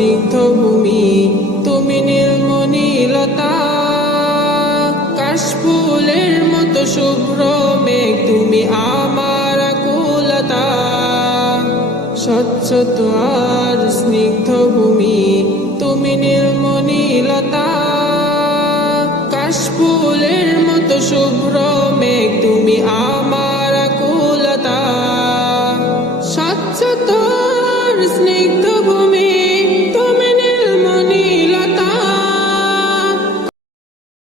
স্নিগ্ধ ভূমি, তুমি নীলমণিলতা। কাশফুলের মতো শুভ্র মেঘ, তুমি আমার আকুলতা। স্বচ্ছত আর স্নিগ্ধ ভূমি, তুমি নীলমণিলতা। কাশফুলের মতো শুভ্র মেঘ, তুমি আমার